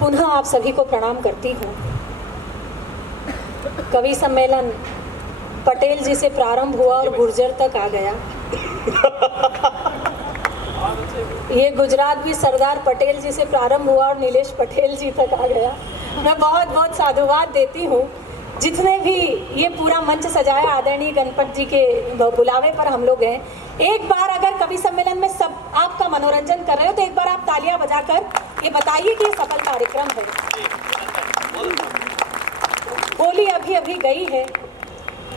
पुनः आप सभी को प्रणाम करती हूँ। कवि सम्मेलन पटेल जी से प्रारंभ हुआ और गुर्जर तक आ गया। ये गुजरात भी सरदार पटेल जी से प्रारंभ हुआ और नीलेश पटेल जी तक आ गया। मैं बहुत बहुत साधुवाद देती हूँ जितने भी ये पूरा मंच सजाया आदरणीय गणपत जी के बुलावे पर हम लोग हैं। एक बार अगर कवि सम्मेलन में सब आपका मनोरंजन कर रहे हो तो एक बार आप तालियां बजाकर ये बताइए कि ये सफल कार्यक्रम है। होली अभी अभी गई है।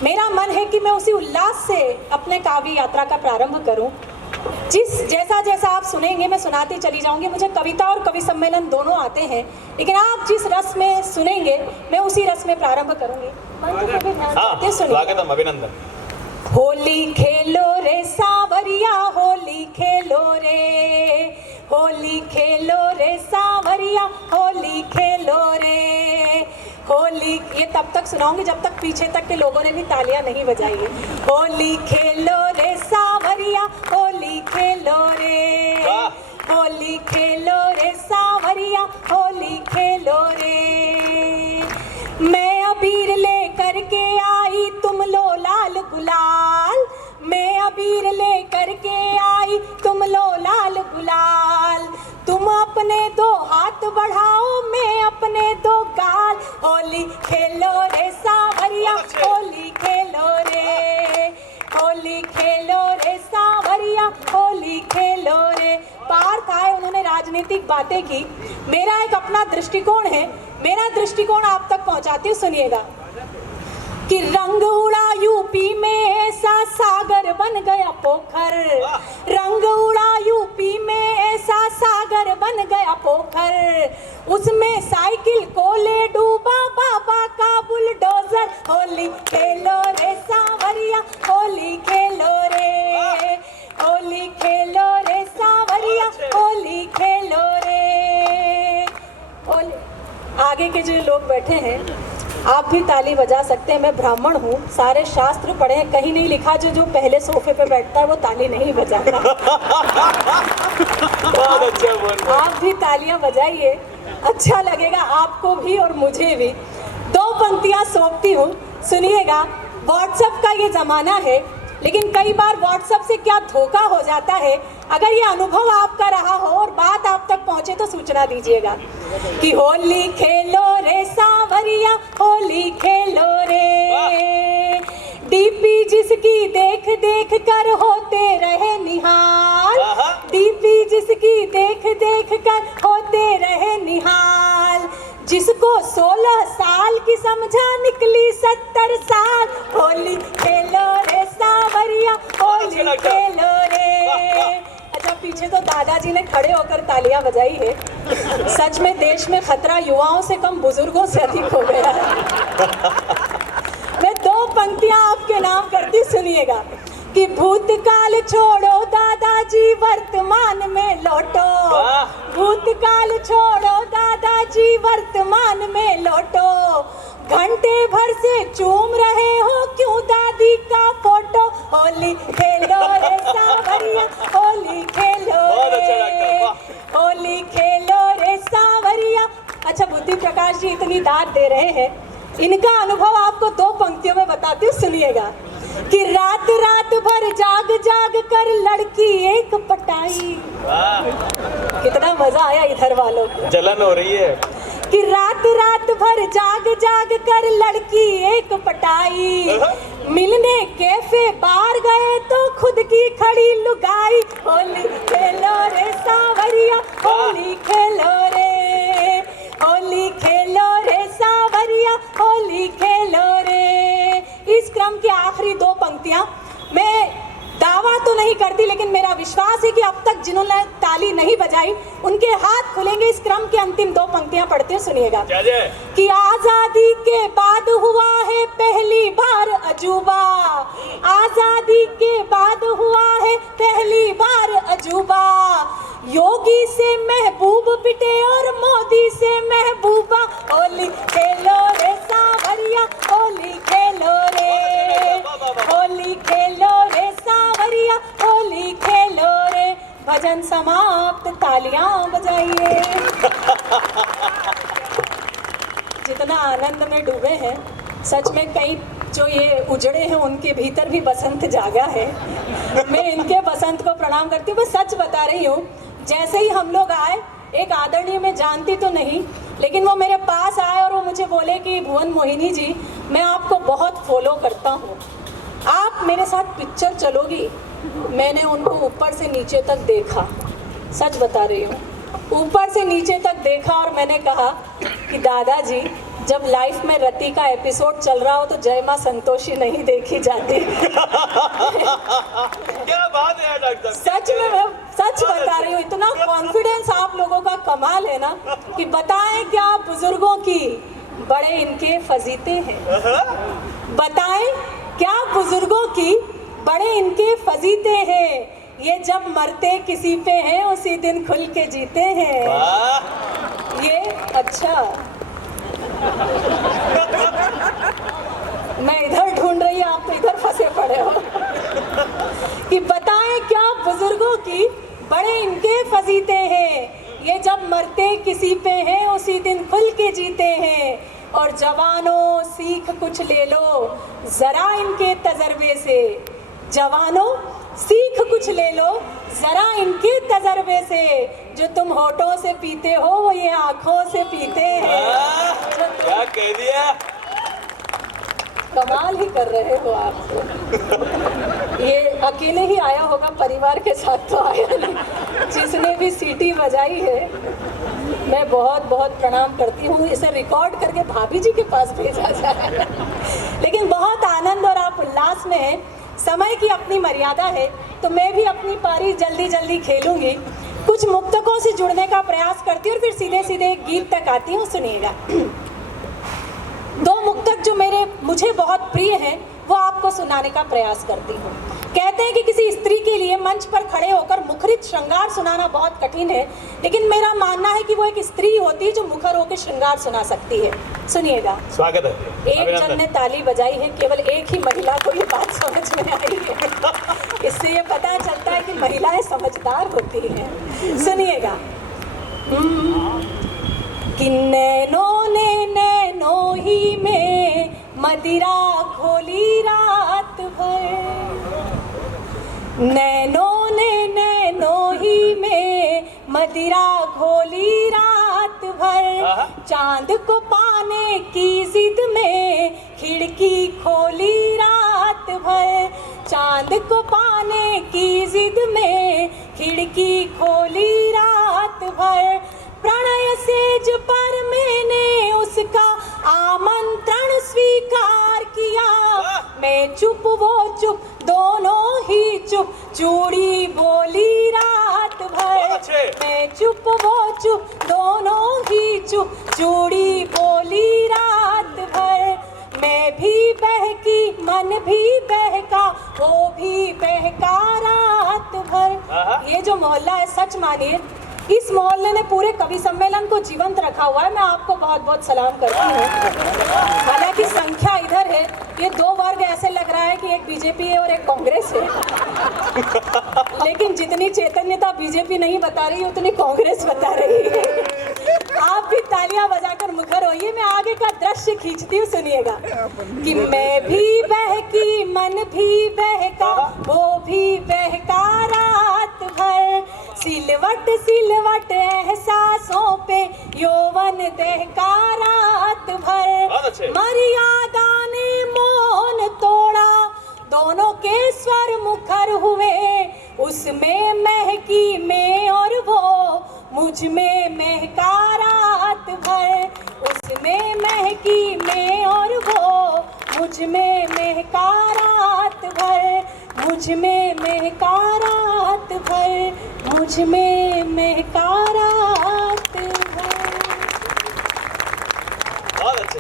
मेरा मन है कि मैं उसी उल्लास से अपने काव्य यात्रा का प्रारंभ करूं। जैसा जैसा आप सुनेंगे मैं सुनाती चली जाऊंगी। मुझे कविता और कवि सम्मेलन दोनों आते हैं, लेकिन आप जिस रस में सुनेंगे मैं उसी रस में प्रारंभ करूंगी। स्वागतम, अभिनंदन। होली खेलो रे सावरिया, होली खेलो रे, होली खेलो रे सावरिया, होली खेलो रे। होली ये तब तक सुनाऊंगी जब तक पीछे तक के लोगों ने भी तालियां नहीं बजाई है। होली खेलो रे सावरिया, होली खेलो रे, होली खेलो रे सावरिया, होली खेलो रे। मैं अबीर लेकर के आई, तुम लो लाल गुलाल, मैं अबीर लेकर के आई, तुम लो लाल गुलाल। तुम अपने दो हाथ बढ़ाओ, मैं अपने दो गाल। होली खेलो रे सावरिया, होली खेलो रे, होली खेलो रे सावरिया, होली खेलो रे। पार्थ आए, उन्होंने राजनीतिक बातें की। मेरा एक अपना दृष्टिकोण है, मेरा दृष्टिकोण आप तक पहुंचाती हूँ, सुनिएगा। कि रंग उड़ा यूपी में ऐसा सागर बन गया पोखर, रंग उड़ा यूपी में ऐसा सागर बन गया पोखर। उसमें साइकिल को ले डूबा बाबा का बुलडोजर। होली खेलो रे सावरिया, होली खेलो रे, होली खेलो रे सावरिया, होली खेलो रे। आगे के जो लोग बैठे हैं आप भी ताली बजा सकते हैं। मैं ब्राह्मण हूँ, सारे शास्त्र पढ़े हैं, कहीं नहीं लिखा जो पहले सोफे पे बैठता है वो ताली नहीं बजाता। आप भी तालियां बजाइए, अच्छा लगेगा आपको भी और मुझे भी। दो पंक्तियां सौंपती हूँ, सुनिएगा। व्हाट्सएप का ये जमाना है, लेकिन कई बार व्हाट्सएप से क्या धोखा हो जाता है। अगर ये अनुभव आपका रहा हो और बात आप तक पहुंचे तो सूचना दीजिएगा। कि होली खेलो रे सावरिया, होली खेलो रे। डीपी जिसकी देख देख कर होते रहे निहाल, डीपी जिसकी देख देख कर होते रहे निहाल। जिसको 16 साल की समझा निकली 70 साल। होली खेलो रे सावरिया, होली खेलो रे। अच्छा, पीछे तो दादाजी ने खड़े होकर तालियां बजाई है। सच में देश में खतरा युवाओं से कम बुजुर्गों से अधिक हो गया है। मैं दो पंक्तियां आपके नाम करती, सुनिएगा। कि भूतकाल छोड़ो दादाजी, वर्तमान में लौटो। भूतकाल छोड़ो दादाजी, वर्तमान में लौटो। घंटे भर से चूम रहे हो क्यों दादी का फोटो। होली खेलो रे सावरिया, होली खेलो रे, होली खेलो रे सावरिया। अच्छा, बुद्धि प्रकाश जी इतनी दाद दे रहे हैं, इनका अनुभव आपको दो पंक्तियों में बताती हूँ, सुनिएगा। कि रात रात भर जाग जाग कर लड़की एक पटाई। कितना मजा आया इधर वालों को, जलन हो रही है। कि रात रात भर जाग जाग कर लड़की एक पटाई। मिलने कैफे बार गए तो खुद की खड़ी लुगाई। होली खेलो रे सावरिया, होली खेलो रे, होली खेलो रे सावरिया, होली खेलो रे। इस क्रम की आखिरी दो पंक्तियां, मैं दावा तो नहीं करती, लेकिन मेरा विश्वास है कि अब तक जिन्होंने ताली नहीं बजाई उनके हाथ खुलेंगे। इस क्रम की अंतिम दो पंक्तियां पढ़ते हैं, सुनिएगा। कि आजादी के बाद हुआ है पहली बार अजूबा, आजादी के बाद हुआ है पहली बार अजूबा। योगी से महबूब पिटे और मोदी से महबूबा। होली खेलो रे सावरिया, होली खेलो रे, होली खेलो रे सावरिया, होली खेलो रे। भजन समाप्त, तालियां बजाइए। जितना आनंद में डूबे हैं, सच में कई जो ये उजड़े हैं उनके भीतर भी बसंत जागा है। मैं इनके बसंत को प्रणाम करती हूँ। मैं सच बता रही हूँ, जैसे ही हम लोग आए, एक आदरणीय, मैं जानती तो नहीं, लेकिन वो मेरे पास आए और वो मुझे बोले कि भुवन मोहिनी जी, मैं आपको बहुत फॉलो करता हूँ, आप मेरे साथ पिक्चर चलोगी। मैंने उनको ऊपर से नीचे तक देखा, सच बता रही हूँ, ऊपर से नीचे तक देखा और मैंने कहा कि दादाजी, जब लाइफ में रति का एपिसोड चल रहा हो तो जय मां संतोषी नहीं देखी जाती। क्या बात है डॉक्टर, सच में मैं सच बता रही हूँ, इतना कॉन्फिडेंस आप लोगों का कमाल है ना कि बताएं क्या बुजुर्गों की बड़े इनके फजीते हैं। बताएं क्या बुजुर्गों की बड़े इनके फजीते हैं। ये जब मरते किसी पे हैं उसी दिन खुल के जीते हैं। ये अच्छा, मैं इधर ढूंढ रही, आप तो इधर फंसे पड़े हो कि बताएं क्या बुजुर्गों की बड़े इनके फजीते हैं। ये जब मरते किसी पे हैं उसी दिन खुल के जीते हैं। और जवानों सीख कुछ ले लो जरा इनके तजर्बे से। जवानों सीख कुछ ले लो जरा इनके तजर्बे से। जो तुम होठों से पीते हो वो ये आंखों से पीते हैं। क्या कह दिया, कमाल ही कर रहे हो आप तो। ये अकेले ही आया होगा, परिवार के साथ तो आया नहीं। जिसने भी सीटी बजाई है मैं बहुत बहुत प्रणाम करती हूँ। इसे रिकॉर्ड करके भाभी जी के पास भेजा जाए। लेकिन बहुत आनंद और आप उल्लास में हैं। समय की अपनी मर्यादा है तो मैं भी अपनी पारी जल्दी जल्दी खेलूंगी। कुछ मुक्तकों से जुड़ने का प्रयास करती हूँ और फिर सीधे सीधे गीत तक आती हूँ। सुनिएगा, दो मुक्तक जो मुझे बहुत प्रिय हैं वो आपको सुनाने का प्रयास करती हूँ। कहते हैं कि किसी स्त्री के लिए मंच पर खड़े होकर मुखरित श्रृंगार सुनाना बहुत कठिन है, लेकिन मेरा मानना है कि वो एक स्त्री होती है जो मुखर होकर श्रृंगार सुना सकती है। सुनिएगा, स्वागत है। एक जन ने ताली बजाई है, केवल एक ही महिला को ये बात समझ में आई है। इससे ये पता चलता है कि महिलाएं समझदार होती हैं। सुनिएगा, कि नैनों ने नैनों ही में मदिरा घोली रात भर। नैनों ने नैनों ही में मदिरा घोली रात भर। चांद को पाने की जिद में खिड़की खोली रात भर। चांद को पाने की जिद में खिड़की खोली रात भर। प्रणय सेज पर मैंने उसका आमंत्रण स्वीकार किया। मैं चुप वो चुप दोनों ही चुप, चूड़ी बोली रात भर। मैं चुप वो चुप दोनों ही चुप, चूड़ी बोली रात भर। मैं भी बहकी मन भी बहका, वो भी बहका रात भर। ये जो मोहल्ला है, सच मानिए इस मोहल्ले ने पूरे कवि सम्मेलन को जीवंत रखा हुआ है। मैं आपको बहुत बहुत सलाम करती हूँ। हालांकि संख्या इधर है, ये दो वर्ग ऐसे लग रहा है कि एक बीजेपी है और एक कांग्रेस है। लेकिन जितनी चैतन्यता बीजेपी नहीं बता रही उतनी कांग्रेस बता रही है। आप भी तालियां बजाकर मुखर होइए। मैं आगे का दृश्य खींचती हूँ, सुनिएगा, कि मैं भी बहकी मन भी बहका, वो भी बहका रात भर। सिलवट सिलवट एहसासों पे यौवन दहका रात भर। मर्यादा ने मौन तोड़ा, दोनों के स्वर मुखर हुए। उसमें महकी मैं और वो मुझ में महका रात भर। उसमें महकी मैं और वो मुझ में महका रात भर। मुझ में महका रात भर। मुझ में महका रात भर। बहुत अच्छे,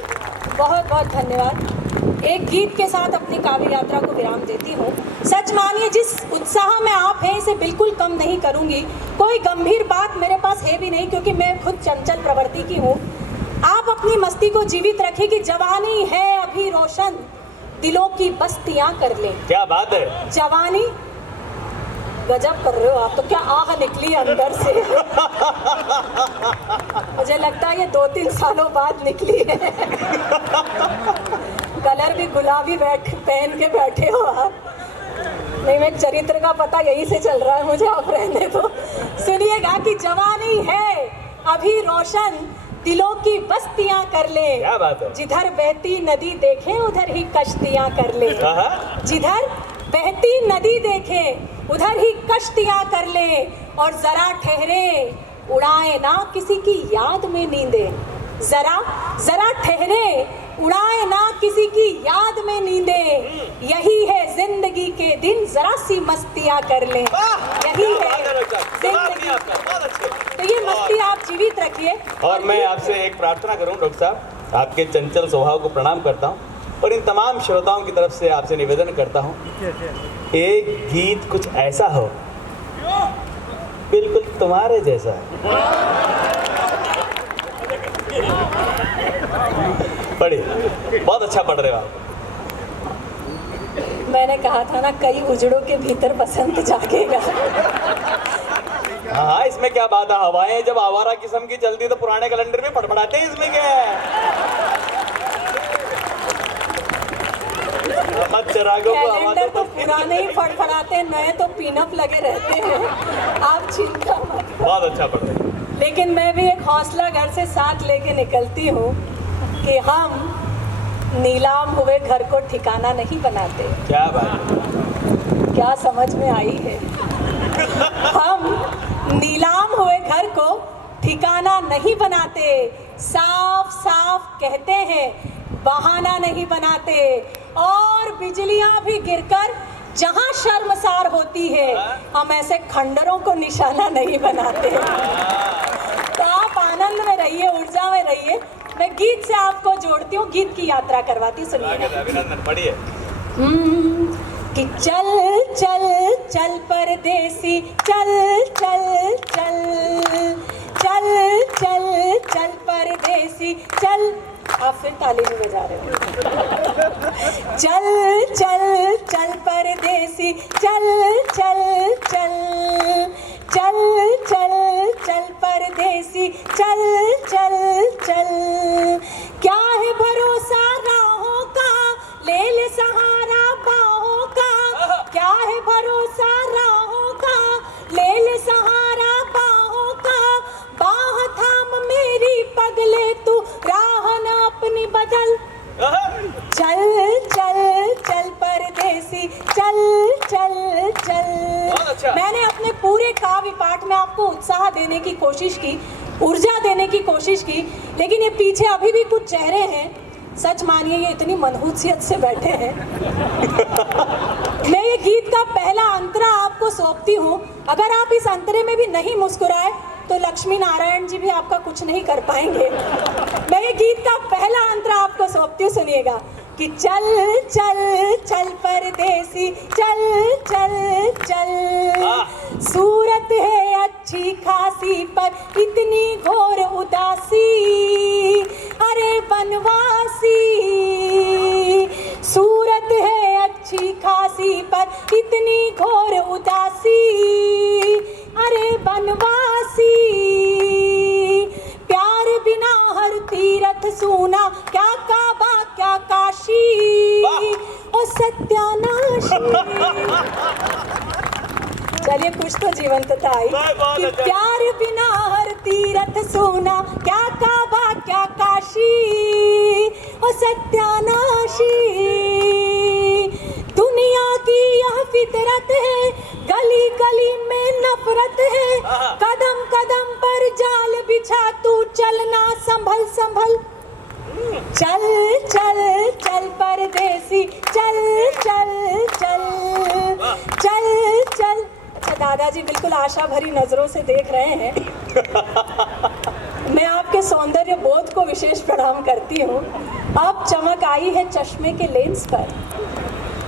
बहुत बहुत धन्यवाद। एक गीत के साथ अपनी काव्य यात्रा को विराम देती हूँ। सच मानिए जिस उत्साह में आप हैं इसे बिल्कुल कम नहीं करूँगी। कोई गंभीर बात मेरे पास है भी नहीं, क्योंकि मैं खुद चंचल प्रवृत्ति की हूँ। आप अपनी मस्ती को जीवित रखें कि जवानी है अभी रोशन, दिलों की बस्तियां कर लें। क्या बात है। जवानी गजब कर रहे हो आप तो, क्या आह निकली अंदर से। मुझे लगता है ये 2-3 सालों बाद निकली है। कलर भी गुलाबी पहन के बैठे हो आप। नहीं, मैं चरित्र का पता यही से चल रहा है मुझे, आप रहने दो। सुनिएगा कि जवानी है अभी रोशन, दिलों की बस्तियां कर ले। क्या बात है। जिधर बहती नदी देखे उधर ही कश्तियां कर ले। जिधर बहती नदी देखे उधर ही कश्तियां कर ले, और जरा ठहरे उड़ाए ना किसी की याद में नींदे। जरा ठहरे उड़ाए ना किसी की याद में नींदे। यही है जिंदगी के दिन, जरा सी मस्तियां कर ले। यही है जिंदगी। तो ये मस्ती आप जीवित रखिए। और मैं आपसे एक प्रार्थना करूं डॉक्टर साहब, आपके चंचल स्वभाव को प्रणाम करता हूं, और इन तमाम श्रोताओं की तरफ से आपसे निवेदन करता हूं, एक गीत कुछ ऐसा हो बिल्कुल तुम्हारे जैसा। पढ़िए, बहुत अच्छा पढ़ रहे हो आप। मैंने कहा था ना, कई उजड़ों के भीतर बसंत जागेगा। हाँ, इसमें क्या बात है। हवाएं जब आवारा किस्म की चलती तो पुराने कैलेंडर में फड़फड़ाते हैं, इसमें क्या है। कैलेंडर तो पुराने ही फड़फड़ाते, नए तो पिनअप लगे रहते हैं। आप चिंता मत। बहुत अच्छा पढ़ रहे हैं। लेकिन मैं भी एक हौसला घर से साथ लेके निकलती हूँ कि हम नीलाम हुए घर को ठिकाना नहीं बनाते। क्या बात है। क्या समझ में आई है। हम नीलाम हुए घर को ठिकाना नहीं बनाते, साफ साफ कहते हैं, बहाना नहीं बनाते। और बिजलियां भी गिरकर जहां शर्मसार होती है, हम ऐसे खंडरों को निशाना नहीं बनाते। तो आप आनंद में रहिए, ऊर्जा में रहिए। मैं गीत से आपको जोड़ती हूँ, गीत की यात्रा करवाती हूँ। सुनिए। अभिनंदन, पढ़िए। कि चल चल चल परदेसी, चल चल चल चल चल चल परदेसी चल। आप फिर ताली भी बजा रहे हो। चल चल चल परदेसी, चल चल चल चल चल चल परदेसी, चल चल चल। क्या है भरोसा राहों का, ले ले सहारा बाहों का। क्या है भरोसा राहों का, ले ले सहारा बाहों का। बाह थाम मेरी पगले तू, राह न अपनी बदल। चल चल चल परदेसी, चल चल चल। मैंने अपने पूरे काव्य पाठ में आपको उत्साह देने की कोशिश की, ऊर्जा देने की कोशिश की, लेकिन ये पीछे अभी भी कुछ चेहरे हैं, सच मानिए ये इतनी मनहूसियत से बैठे हैं। मैं ये गीत का पहला अंतरा आपको सौंपती हूँ। अगर आप इस अंतरे में भी नहीं मुस्कुराए तो लक्ष्मी नारायण जी भी आपका कुछ नहीं कर पाएंगे। मैं ये गीत का पहला अंतरा आपको सौंपती हूँ, सुनिएगा। कि चल चल चल परदेसी, चल चल चल। सूरत है अच्छी खासी पर इतनी घोर उदासी, अरे बनवासी। सूरत है अच्छी खासी पर इतनी घोर उदासी, अरे बनवासी। प्यार बिना हर तीरथ सूना, क्या काबा क्या काशी, ओ सत्यानाशी। चलिए कुछ तो जीवंतता आई। कि प्यार बिना हर तीरथ सूना, क्या काबा क्या काशी, ओ सत्यानाशी। दुनिया की यह फितरत है, गली गली में नफरत है। कदम कदम पर जाल बिछा तू चलना संभल संभल। चल चल चल परदेसी, चल चल चल चल चल। अच्छा दादाजी बिल्कुल आशा भरी नजरों से देख रहे हैं। मैं आपके सौंदर्य बोध को विशेष प्रणाम करती हूँ। अब चमक आई है चश्मे के लेंस पर,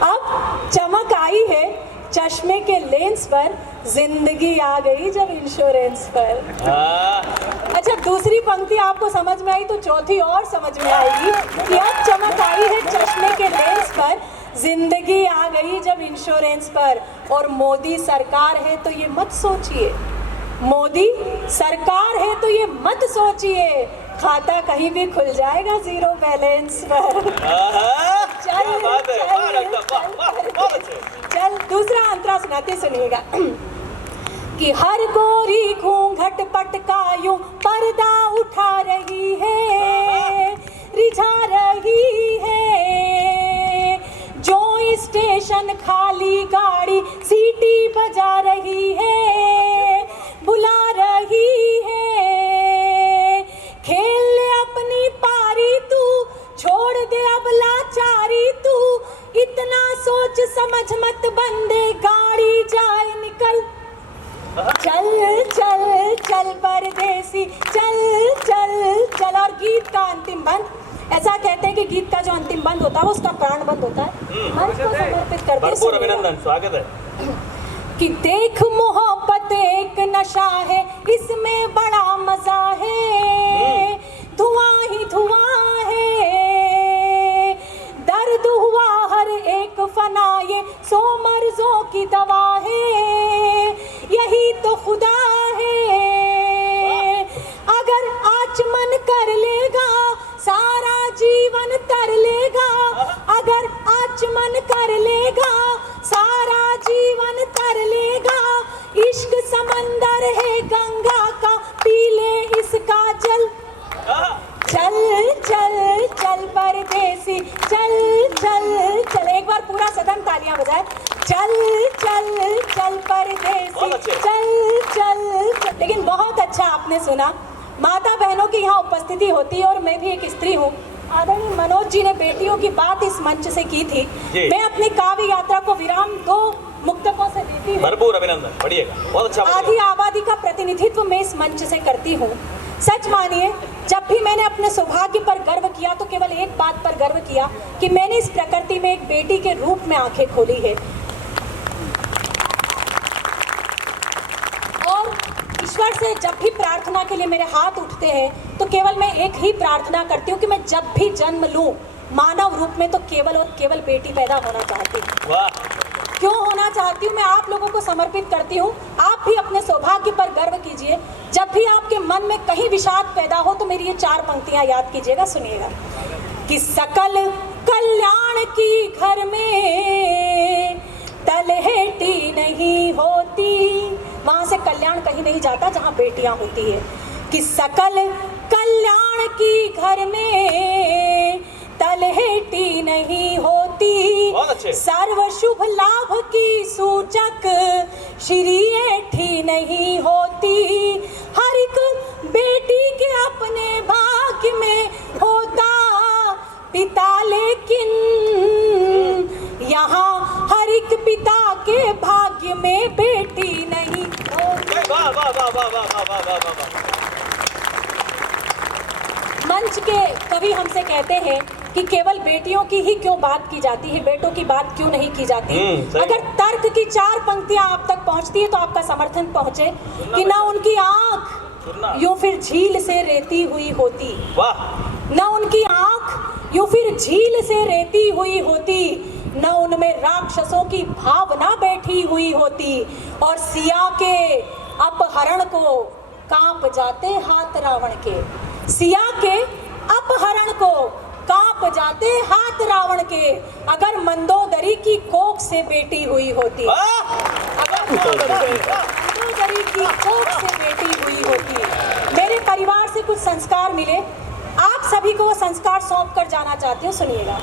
अब चमक आई है चश्मे के लेंस पर। जिंदगी आ गई जब इंश्योरेंस पर। अच्छा दूसरी पंक्ति आपको समझ में आई तो चौथी और समझ में आएगी कि अब चमक आई है चश्मे के लेंस पर। जिंदगी आ गई जब इंश्योरेंस पर, और मोदी सरकार है तो ये मत सोचिए, मोदी सरकार है तो ये मत सोचिए, खाता कहीं भी खुल जाएगा जीरो बैलेंस पर। क्या बात है, वाह डॉक्टर, वाह, वाह, बहुत अच्छे। चल दूसरा अंतरा सुनाते सुनिएगा कि हर गोरी घूंघट पटकायूं पर्दा उठा रही है, रिझा रही है, जो स्टेशन खाली गाड़ी सीटी बजा रही है, बुला रही है, खेल ले अपनी पारी तू, छोड़ दे अब लाचारी तू, इतना सोच समझ मत बंदे, गाड़ी जाए निकल, चल चल चल परदेसी, चल चल चल। और गीत का अंतिम बंद, ऐसा कहते हैं कि गीत का जो अंतिम बंद होता है वो उसका प्राण बंद होता है। मंच को समर्पित करते भरपूर अभिनंदन, स्वागत है। कि देख मोहब्बत एक नशा है, इसमें बड़ा मजा है, धुआं ही धुआं है, दर्द हुआ हर एक फना, ये सो मर्जों की दवा है, यही तो खुदा है, अगर आचमन कर लेगा सारा जीवन तर लेगा, अगर आचमन कर लेगा सारा जीवन तर लेगा, इश्क समंदर है गंगा का, पी ले इसका जल, चल चल चल परदेसी, चल चल चल। एक बार पूरा सदन तालियां बजाए, चल चल चल परदेसी, चल चल चल। लेकिन बहुत अच्छा आपने सुना, माता बहनों की यहाँ उपस्थिति होती है और मैं भी एक स्त्री हूँ। आदरणीय मनोज जी ने बेटियों की बात इस मंच से की थी, मैं अपनी काव्य यात्रा को विराम 2 मुक्तकों से देती हूँ। भरपूर अभिनंदन, बढ़िएगा, बहुत अच्छा। आधी आबादी का प्रतिनिधित्व मैं इस मंच से करती हूँ। सच मानिए, जब भी मैंने अपने सौभाग्य पर गर्व किया तो केवल एक बात पर गर्व किया कि मैंने इस प्रकृति में एक बेटी के रूप में आंखें खोली है। और ईश्वर से जब भी प्रार्थना के लिए मेरे हाथ उठते हैं तो केवल मैं एक ही प्रार्थना करती हूँ कि मैं जब भी जन्म लूँ मानव रूप में तो केवल और केवल बेटी पैदा होना चाहती हूँ। वाह। क्यों होना चाहती हूँ, मैं आप लोगों को समर्पित करती हूँ। आप भी अपने सौभाग्य पर गर्व कीजिए। जब भी आपके मन में कहीं विषाद पैदा हो तो मेरी ये 4 पंक्तियाँ याद कीजिएगा, सुनिएगा कि सकल कल्याण की घर में तलहेटी नहीं होती, वहां से कल्याण कहीं नहीं जाता जहां बेटियां होती है, कि सकल कल्याण की घर में तलहेटी नहीं होती, सर्व शुभ लाभ की सूचक श्रीएठी नहीं होती, हर एक बेटी के अपने भाग्य में होता पिता, लेकिन यहाँ हर एक पिता के भाग्य में बेटी नहीं होती। वाह वाह वाह वाह वाह वाह वाह वाह वाह। मंच के कवि हमसे कहते हैं कि केवल बेटियों की ही क्यों बात की जाती है, बेटों की बात क्यों नहीं की जाती। अगर तर्क की 4 पंक्तियां आप तक पहुंचती है तो आपका समर्थन पहुंचे कि ना उनकी आंख यूं फिर झील से रेती हुई होती, ना उनकी आंख यूं फिर झील से रेती हुई होती, न उनमें राक्षसों की भावना बैठी हुई होती, और सिया के अपहरण को कांप जाते हाथ रावण के, सिया के अपहरण को कांप जाते हाथ रावण के, अगर मंदोदरी की कोख से बेटी हुई होती, अगर मंदोदरी की कोख से बेटी हुई होती। मेरे परिवार से कुछ संस्कार मिले, आप सभी को वो संस्कार सौंप कर जाना चाहती हूँ, सुनिएगा।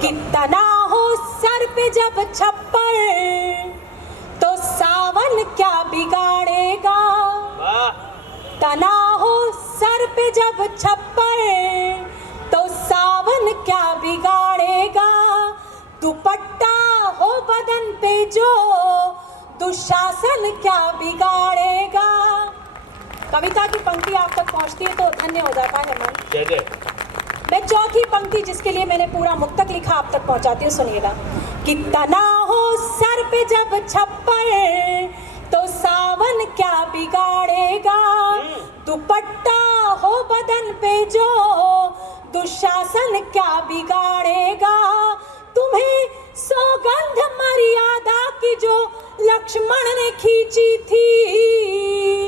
कि तना हो सर पे जब छप्पर तो सावन क्या बिगाड़ेगा, तना हो सर पे जब छप्पर तो सावन क्या बिगाड़ेगा, दुपट्टा हो बदन पे जो दुशासन क्या बिगाड़ेगा। कविता की पंक्ति आप तक पहुंचती है तो धन्य हो जाता है मन। जय जय। मैं चौथी पंक्ति जिसके लिए मैंने पूरा मुक्तक लिखा आप तक पहुंचाती हूँ, सुनिएगा। कि तना हो सर पे जब छप्पर तो सावन क्या बिगाड़ेगा, दुपट्टा हो बदन पे जो दुशासन क्या बिगाड़ेगा, तुम्हें सौगंध मर्यादा की जो लक्ष्मण ने खींची थी।